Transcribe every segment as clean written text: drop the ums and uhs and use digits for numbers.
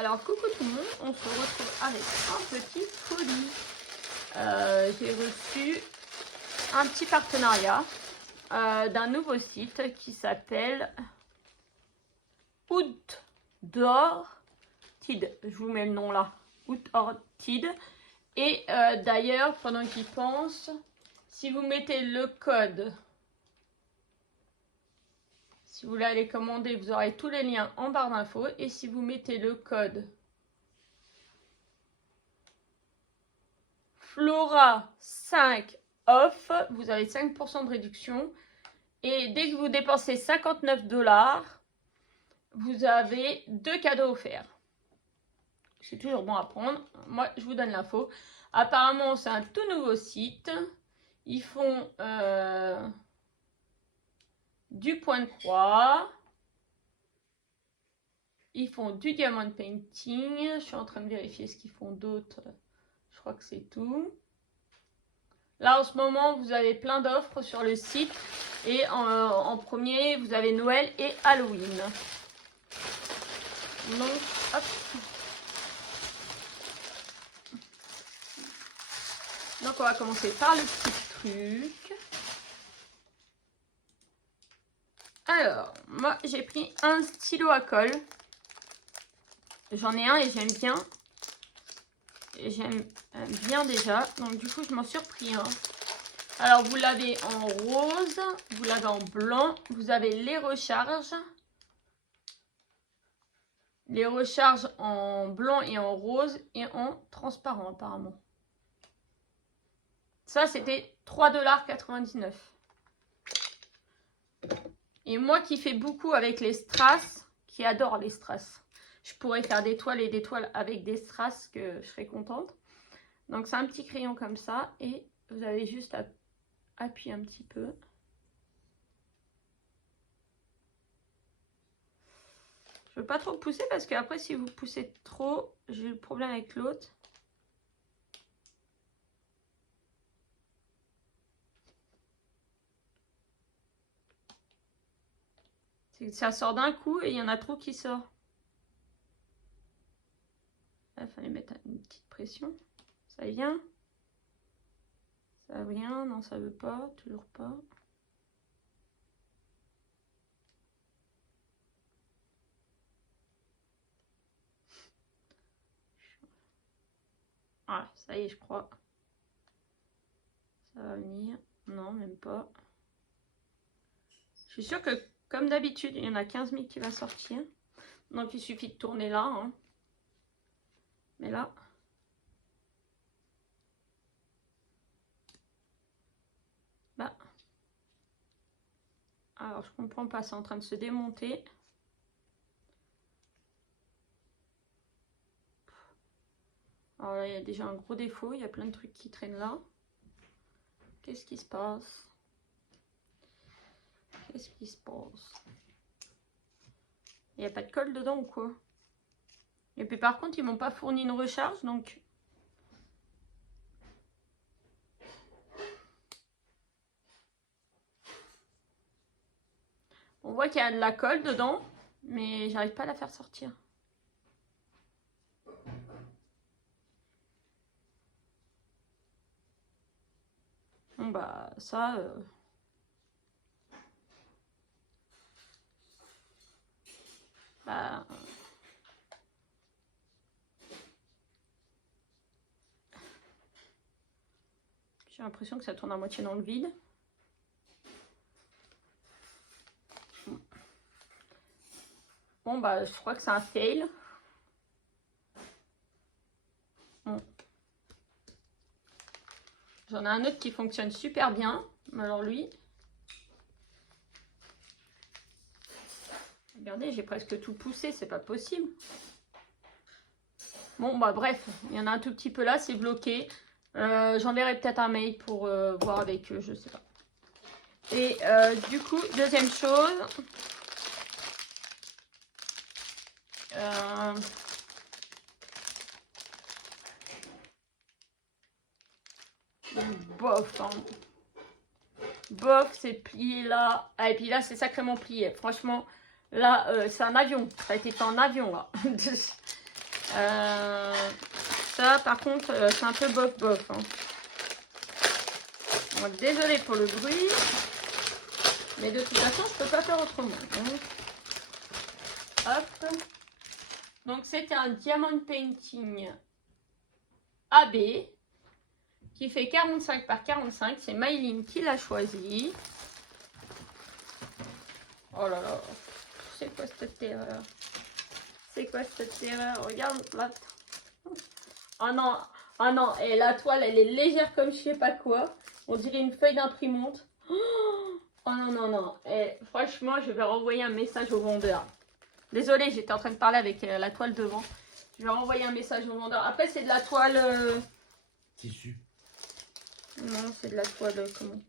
Alors coucou tout le monde, on se retrouve avec un petit colis. J'ai reçu un petit partenariat d'un nouveau site qui s'appelle Outdoor Tid. Je vous mets le nom là, Outdoor Tid. Et d'ailleurs, pendant qu'il pense, si vous mettez le code, si vous voulez aller commander, vous aurez tous les liens en barre d'infos. Et si vous mettez le code Flora 5 off, vous avez 5% de réduction. Et dès que vous dépensez 59 $, vous avez 2 cadeaux offerts. C'est toujours bon à prendre. Moi, je vous donne l'info. Apparemment, c'est un tout nouveau site. Ils font du point de croix. Ils font du diamond painting. Je suis en train de vérifier ce qu'ils font d'autre. Je crois que c'est tout. Là, en ce moment, vous avez plein d'offres sur le site. Et en premier, vous avez Noël et Halloween. Donc, hop. Donc, on va commencer par le petit truc. Alors, moi, j'ai pris un stylo à colle. J'en ai un et j'aime bien. J'aime bien déjà. Donc, du coup, je m'en suis repris un. Alors, vous l'avez en rose. Vous l'avez en blanc. Vous avez les recharges. Les recharges en blanc et en rose. Et en transparent, apparemment. Ça, c'était 3,99 $. Et moi qui fais beaucoup avec les strass, qui adore les strass. Je pourrais faire des toiles et des toiles avec des strass que je serais contente. Donc, c'est un petit crayon comme ça. Et vous avez juste à appuyer un petit peu. Je ne veux pas trop pousser parce qu'après, si vous poussez trop, j'ai le problème avec l'autre. Ça sort d'un coup et il y en a trop qui sort. Il fallait mettre une petite pression. Ça vient? Ça vient? Non, ça veut pas. Toujours pas. Ah, ça y est, je crois. Ça va venir. Non, même pas. Je suis sûre que, comme d'habitude, il y en a 15 000 qui va sortir. Donc, il suffit de tourner là. Hein. Mais là... Bah... Alors, je comprends pas. C'est en train de se démonter. Alors là, il y a déjà un gros défaut. Il y a plein de trucs qui traînent là. Qu'est-ce qui se passe? Qu'est-ce qui se passe? Il n'y a pas de colle dedans ou quoi? Et puis par contre, ils m'ont pas fourni une recharge, donc... On voit qu'il y a de la colle dedans, mais j'arrive pas à la faire sortir. Bon bah ça... Bah... J'ai l'impression que ça tourne à moitié dans le vide. Bon bah je crois que c'est un fail. Bon. J'en ai un autre qui fonctionne super bien. Alors lui... Regardez, j'ai presque tout poussé, c'est pas possible. Bon bah bref, il y en a un tout petit peu là, c'est bloqué. J'enverrai peut-être un mail pour voir avec eux, je sais pas. Et du coup, deuxième chose. Bof, hein. Bof, c'est plié là. Ah, et puis là, c'est sacrément plié. Franchement, là, c'est un avion. Ça a été fait en avion, là. Ça, par contre, c'est un peu bof-bof. Hein. Bon, désolée pour le bruit. Mais de toute façon, je peux pas faire autrement. Donc, hop. Donc, c'était un Diamond Painting AB qui fait 45 par 45. C'est Maïline qui l'a choisi. Oh là là. C'est quoi cette erreur? C'est quoi cette erreur? Regarde là. Oh non. Oh non. Et la toile, elle est légère comme je sais pas quoi. On dirait une feuille d'imprimante. Oh non, non, non. Et franchement, je vais renvoyer un message au vendeur. Désolée, j'étais en train de parler avec la toile devant. Je vais renvoyer un message au vendeur. Après, c'est de la toile... Tissu. Non, c'est de la toile... comment?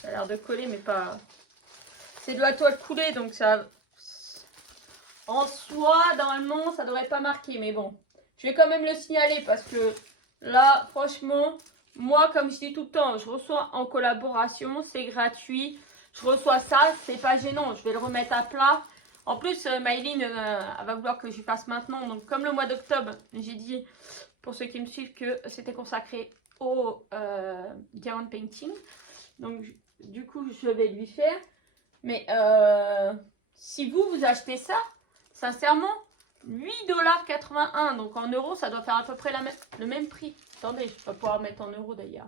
Ça a l'air de coller, mais pas... C'est de la toile coulée, donc ça... En soi, normalement, ça devrait pas marquer. Mais bon, je vais quand même le signaler parce que là, franchement, moi, comme je dis tout le temps, je reçois en collaboration, c'est gratuit. Je reçois ça, c'est pas gênant. Je vais le remettre à plat. En plus, Maïline, elle va vouloir que je fasse maintenant. Donc, comme le mois d'octobre, j'ai dit, pour ceux qui me suivent, que c'était consacré au Diamond Painting. Donc, du coup, je vais lui faire. Mais si vous achetez ça, sincèrement, 8,81 $. Donc, en euros, ça doit faire à peu près le même prix. Attendez, je vais pouvoir mettre en euros d'ailleurs.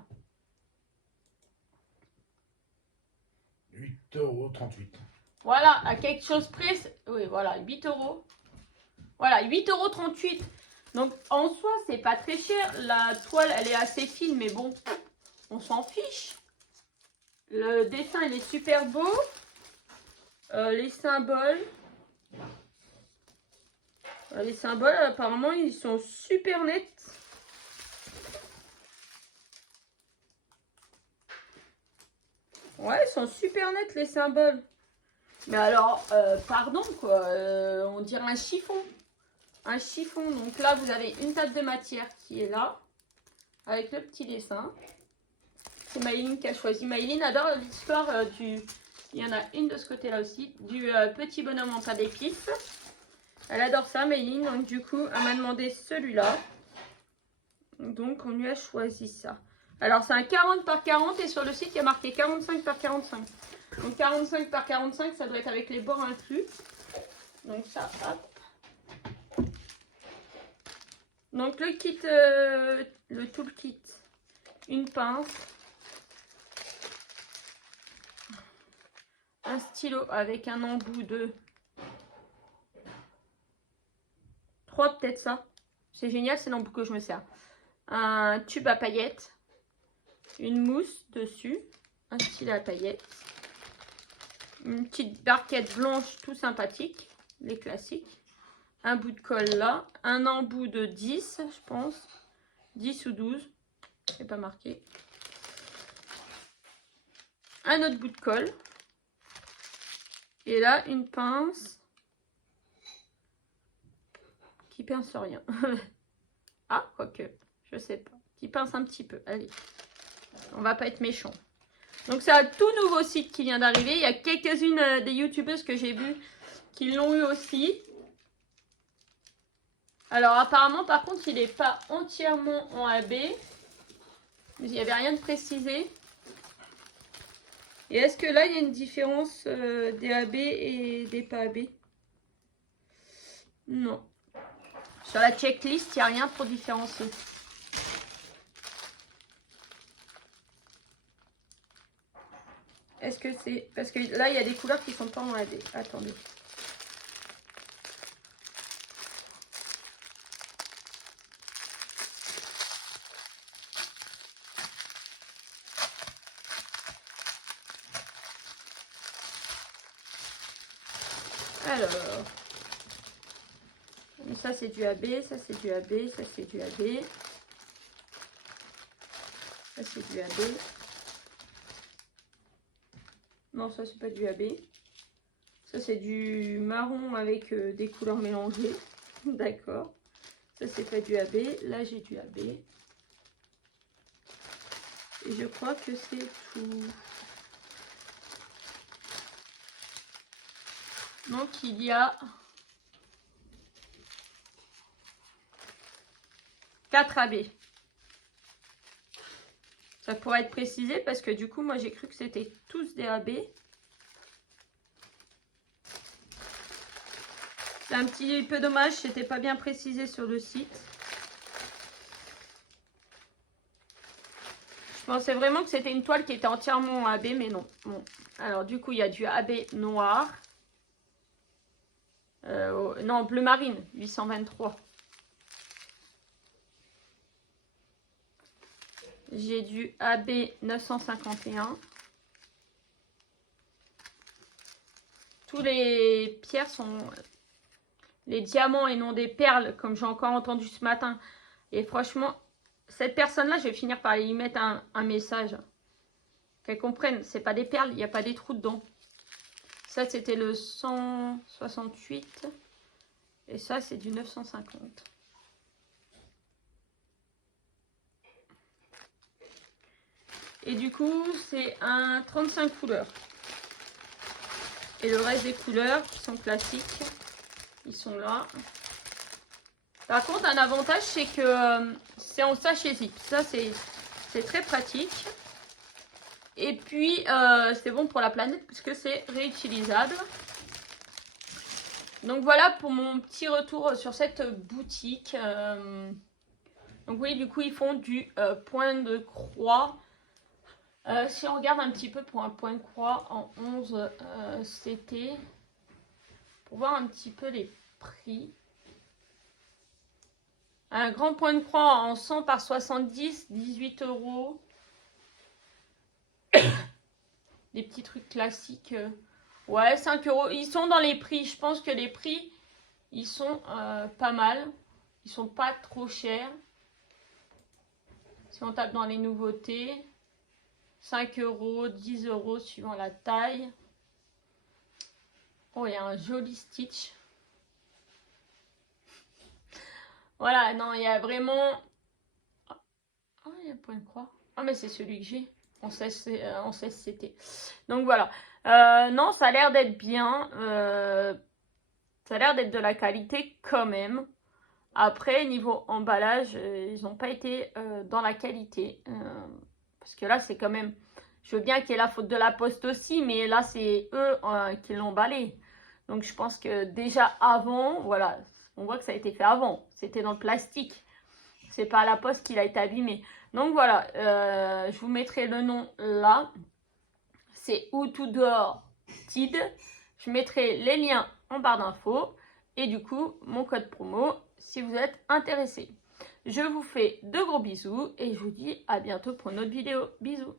8,38 €. Voilà, à quelque chose près. Oui, voilà, 8 euros. Voilà, 8,38 €. Donc, en soi, c'est pas très cher. La toile, elle est assez fine, mais bon, on s'en fiche. Le dessin, il est super beau. Les symboles. Les symboles, apparemment, ils sont super nets. Ouais, ils sont super nets, les symboles. Mais alors, pardon, quoi. On dirait un chiffon. Un chiffon. Donc là, vous avez une table de matière qui est là. Avec le petit dessin. C'est Maïline qui a choisi. Maïline adore l'histoire du... Il y en a une de ce côté-là aussi. Du petit bonhomme en pain d'épices. Elle adore ça, Maïline. Donc du coup, elle m'a demandé celui-là. Donc on lui a choisi ça. Alors c'est un 40 par 40 et sur le site, il y a marqué 45 par 45. Donc 45 par 45, ça doit être avec les bords inclus. Donc ça, hop. Donc le kit, le toolkit. Une pince. Un stylo avec un embout de 3 peut-être ça. C'est génial, c'est l'embout que je me sers. Un tube à paillettes. Une mousse dessus. Un stylet à paillettes. Une petite barquette blanche tout sympathique. Les classiques. Un bout de colle là. Un embout de 10, je pense. 10 ou 12. C'est pas marqué. Un autre bout de colle. Et là, une pince. Qui pince rien. Ah, quoique. Je sais pas. Qui pince un petit peu. Allez. On va pas être méchant. Donc, c'est un tout nouveau site qui vient d'arriver. Il y a quelques-unes des youtubeuses que j'ai vues qui l'ont eu aussi. Alors, apparemment, par contre, il n'est pas entièrement en AB. Mais il n'y avait rien de précisé. Et est-ce que là, il y a une différence des AB et des pas AB? Non. Sur la checklist, il n'y a rien pour différencier. Est-ce que c'est... Parce que là, il y a des couleurs qui ne sont pas en AB. Attendez. Alors... Ça, c'est du AB. Ça, c'est du AB. Ça, c'est du AB. Ça, c'est du AB. Non, ça, c'est pas du AB. Ça, c'est du marron avec des couleurs mélangées. D'accord. Ça, c'est pas du AB. Là, j'ai du AB. Et je crois que c'est tout. Donc il y a 4 AB. Ça pourrait être précisé parce que du coup, moi j'ai cru que c'était tous des AB. C'est un petit peu dommage, c'était pas bien précisé sur le site. Je pensais vraiment que c'était une toile qui était entièrement en AB, mais non. Bon. Alors du coup, il y a du AB noir. Non, bleu marine, 823. J'ai du AB 951. Tous les pierres sont les diamants et non des perles, comme j'ai encore entendu ce matin. Et franchement, cette personne-là, je vais finir par lui mettre un message. Qu'elle comprenne, c'est pas des perles, il n'y a pas des trous dedans. Ça, c'était le 168. Et ça, c'est du 950. Et du coup, c'est un 35 couleurs. Et le reste des couleurs qui sont classiques, ils sont là. Par contre, un avantage, c'est que c'est en sachet zip. Ça, c'est très pratique. Et puis, c'est bon pour la planète puisque c'est réutilisable. Donc voilà pour mon petit retour sur cette boutique. Donc oui, du coup, ils font du point de croix. Si on regarde un petit peu pour un point de croix en 11 CT, pour voir un petit peu les prix. Un grand point de croix en 100 par 70, 18 €. Des petits trucs classiques. Ouais, 5 €. Ils sont dans les prix. Je pense que les prix, ils sont pas mal. Ils sont pas trop chers. Si on tape dans les nouveautés, 5 €, 10 € suivant la taille. Oh, il y a un joli Stitch. Voilà, non, il y a vraiment... Oh, il y a un point de croix. Ah, mais c'est celui que j'ai en 16 CT. Donc voilà. Non, ça a l'air d'être bien. Ça a l'air d'être de la qualité quand même. Après, niveau emballage, ils n'ont pas été dans la qualité. Parce que là, c'est quand même... Je veux bien qu'il y ait la faute de la poste aussi, mais là, c'est eux qui l'ont emballé. Donc, je pense que déjà avant, voilà, on voit que ça a été fait avant. C'était dans le plastique. C'est pas à la poste qu'il a été abîmé. Donc, voilà, je vous mettrai le nom là. C'est Outdoor Tid. Je mettrai les liens en barre d'infos. Et du coup, mon code promo si vous êtes intéressé. Je vous fais de gros bisous et je vous dis à bientôt pour une autre vidéo. Bisous.